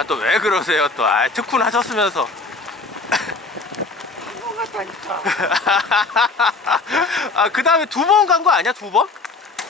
아 또 왜 그러세요 또 아, 특훈 하셨으면서 한 번 갔다니까. 아 그 다음에 두 번 간 거 아니야 두 번?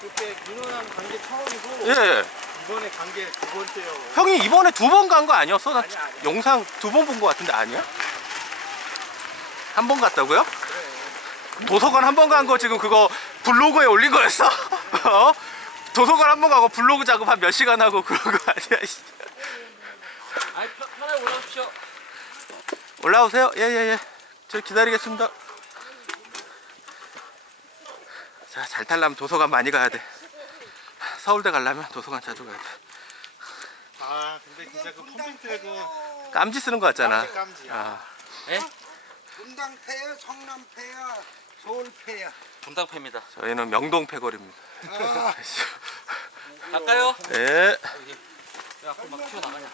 그때 민호랑 관계 처음이고 예 이번에 관계 두 번째요. 형이 이번에 두 번 간 거 아니었어? 나 아니야, 아니야. 영상 두 번 본 거 같은데 아니야? 한 번 갔다고요? 도서관 한 번 간 거 지금 그거 블로그에 올린 거였어? 어? 도서관 한 번 가고 블로그 작업 한 몇 시간 하고 그런 거 아니야? 씨. 아이 편- 편하게 올라오십시오. 올라오세요. 예 예 예. 저 기다리겠습니다. 자, 잘 탈려면 도서관 많이 가야 돼. 서울대 가려면 도서관 자주 가야 돼. 아 근데 진짜 그 컴퓨터고 깜지 쓰는 거 같잖아. 깜지, 깜지야. 아, 예? 분당 패야, 성남 패야, 서울 패야. 분당패입니다. 저희는 명동 패거리입니다. 아, 갈까요? 예. 야, 앞으로 막 튀어나가냐.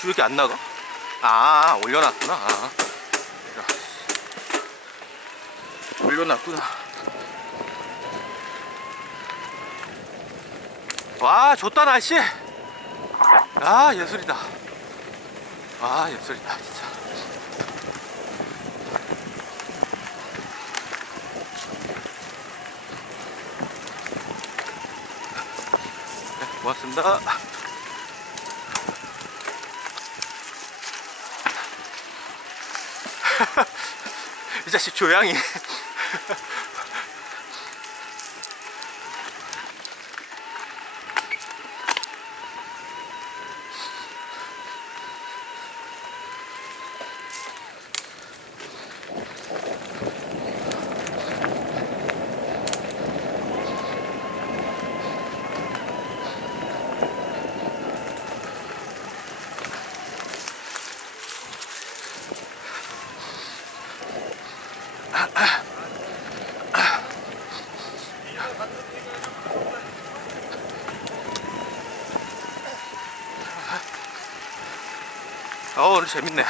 어, 왜 이렇게 안 나가? 아, 올려놨구나. 아. 올려놨구나. 와, 좋다, 날씨. 아, 예술이다. 아, 예술이다, 진짜. 네, 고맙습니다. 이 자식 조양이. 어, 오늘 재밌네.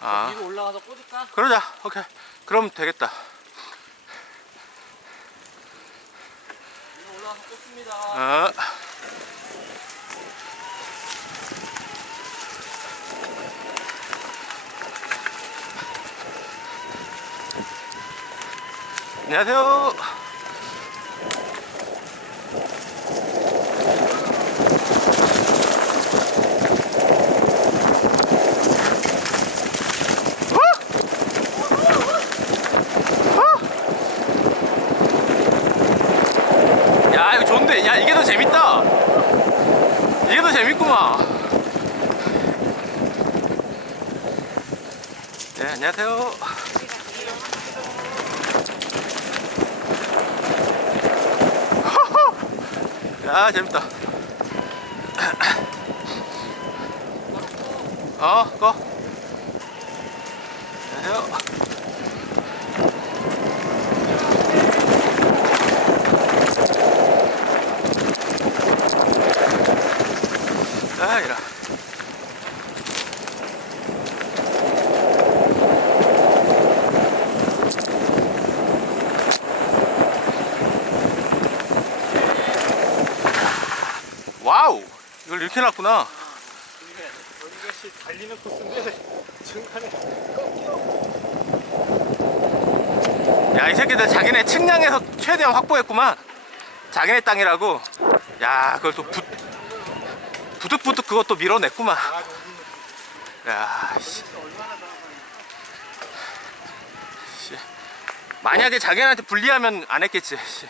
아, 위로 올라가서 꽂을까? 그러자. 오케이. 그럼 되겠다. 위로 올라가서 꽂습니다. 어. 안녕하세요. 야 이거 좋은데. 야 이게 더 재밌다. 이게 더 재밌구만. 네 안녕하세요 야 재밌다. 어 꺼. 안녕하세요. 아 이라 와우 이걸 이렇게 놨구나 달리는 코스인데 중간에 야이 새끼들 자기네 측량에서 최대한 확보했구만 자기네 땅이라고 야 그걸 또 부, 부득부득 그것도 밀어냈구만 야 씨. 씨. 만약에 자기네한테 불리하면 안 했겠지 씨.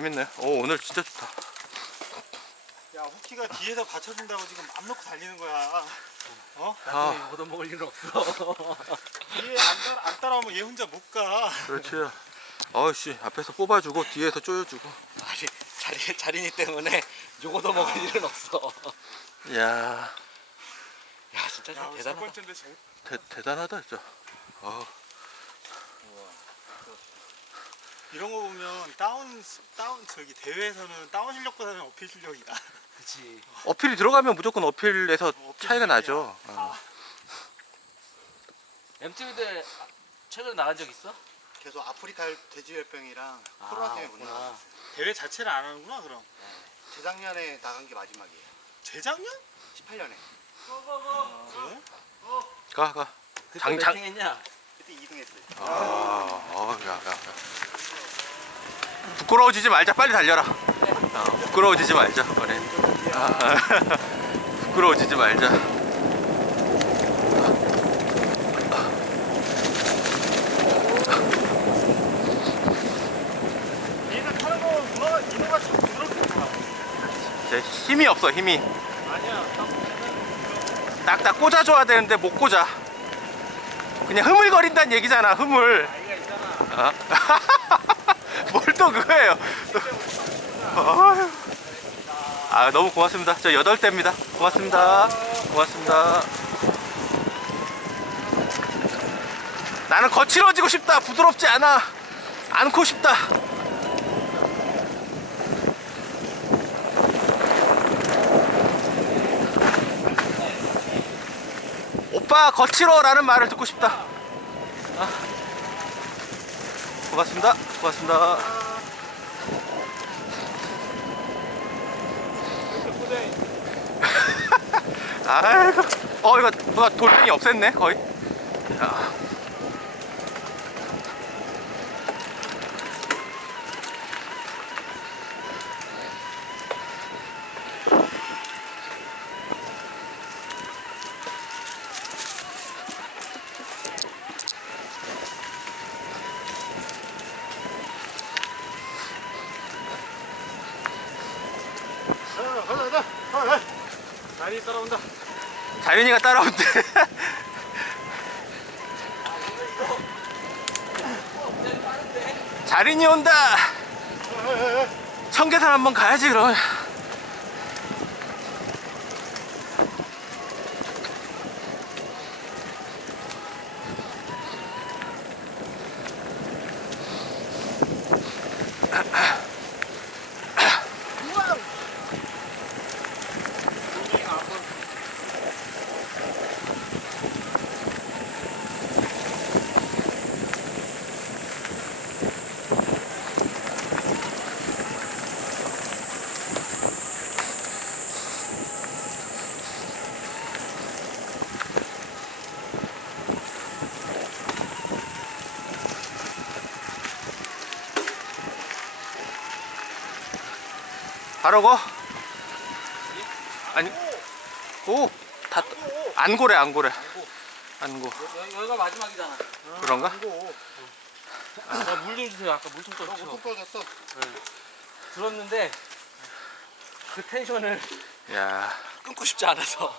재밌네 오 오늘 진짜 좋다 야 후키가 뒤에서 받쳐준다고 지금 맘 놓고 달리는 거야. 어? 아못 먹을 일 없어. 뒤에 안, 따라, 안 따라오면 얘 혼자 못 가. 그렇지 어씨 앞에서 뽑아주고 뒤에서 쪼여주고. 아니 자리 자린이 때문에 요거도 먹을 일은 없어. 야 야 진짜 좀첫 대단하다. 번째인데 대, 대단하다 진짜. 어. 이런 거 보면 다운 다운 저기 대회에서는 다운 실력보다는 어필 실력이다. 그치. 어필이 들어가면 무조건 어필에서 어필 차이가. 나죠. 어. MTV대 최근에 나간 적 있어? 계속 아프리카 돼지열병이랑 아, 코로나 때문에 못 없구나. 나갔어요. 대회 자체를 안 하는구나 그럼. 재작년에 나간 게 마지막이에요. 재작년? 18년에. 그래? 가 가. 그때 장- 몇 장- 등 했냐? 그때 2등 했어요. 아, 어, 야, 야, 야. 부끄러워지지 말자. 빨리 달려라. 어, 부끄러워지지 말자. 그래. 아, 부끄러워지지 말자. 얘는 힘이 없어. 힘이. 딱딱 꽂아줘야 되는데 못 꽂아. 그냥 흐물거린다는 얘기잖아. 흐물. 있잖아. 어? 뭘또 그거예요. 아 너무 고맙습니다. 저 여덟 대입니다. 고맙습니다. 고맙습니다. 나는 거칠어지고 싶다. 부드럽지 않아. 않고 싶다. 오빠 거칠어라는 말을 듣고 싶다. 아. 고맙습니다. 고맙습니다. 아이고. 어 이거 누가 돌멩이 없앴네 거의. 야. 가자 가 자. 다리 따라온다. 자윤이가 따라온대. 자린이 온다. 청계산 한번 가야지 그럼. 바로 거. 아니. 오. 다 안고래 안고래. 안고. 여, 여기가 마지막이잖아. 그런가? 아, 물좀 주세요. 아까 물좀 떠주세요. 또 떨어졌어. 들었는데 그 텐션을 야. 끊고 싶지 않아서.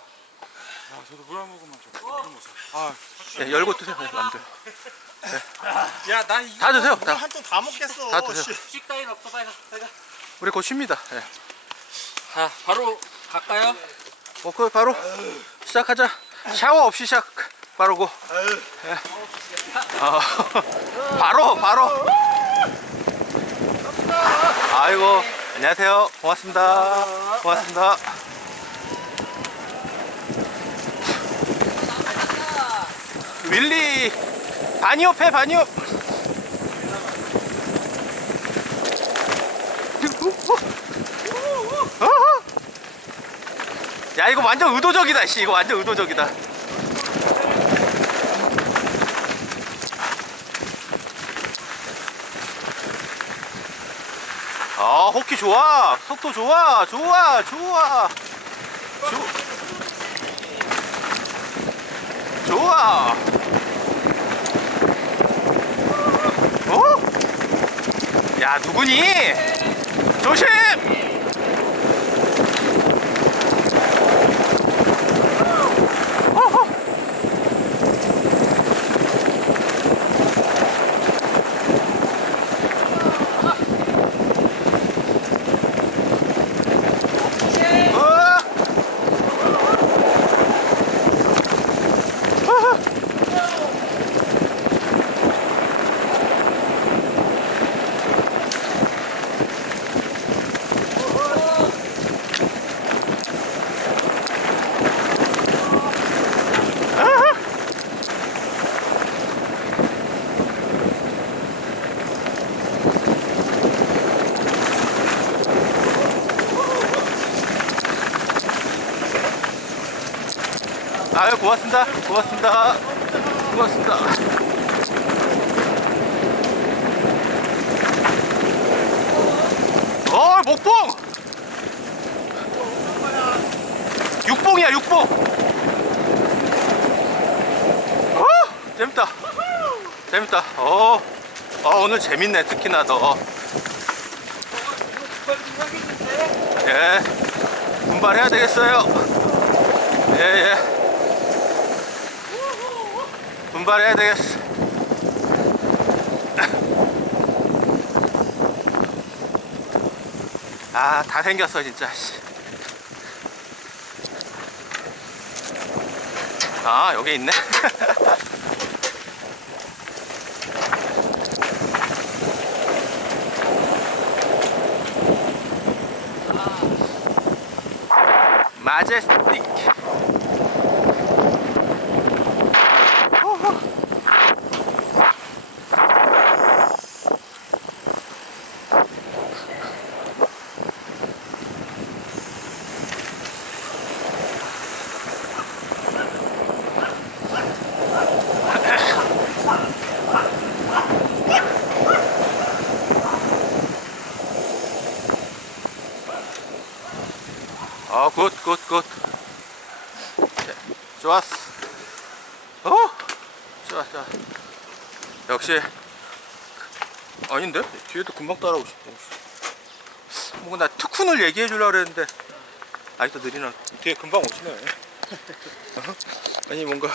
아 저도 물 한 모금만 줘. 아, 야, 열고 드세요. 네, 안 돼. 야, 난 이거 다 드세요, 다. 한통 다 먹겠어. 다 드세요. 씨. 식 따윈 없어. 빨리 가. 빨리 가. 우리 곧 쉽니다. 예. 자, 바로 갈까요? 어, 그 바로 시작하자. 샤워 없이 시작. 바로 고. 예. 어, 바로 바로. 아이고 안녕하세요. 고맙습니다. 고맙습니다. 윌리 바니옵 해 바니옵. 야 이거 완전 의도적이다 씨. 이거 완전 의도적이다. 아 호키 좋아. 속도 좋아. 좋아 좋아. 조... 좋아. 어? 야 누구니? 조심 어허. 아유 고맙습니다. 고맙습니다. 고맙습니다. 어 목봉! 육봉이야 육봉. 어 재밌다. 재밌다. 어, 어 오늘 재밌네 특히나 더. 예, 분발해야 되겠어요. 예, 예. 분발해야 되겠어. 아, 다 생겼어, 진짜. 씨. 아, 여기 있네. 마제스틱. 아, 굿, 굿, 굿. 네, 좋았어. 어? 좋아, 좋아. 역시. 아닌데? 뒤에도 금방 따라오시. 뭔가 나 특훈을 얘기해 주려고 그랬는데. 아직도 느리나. 뒤에 금방 오시네. 어? 아니, 뭔가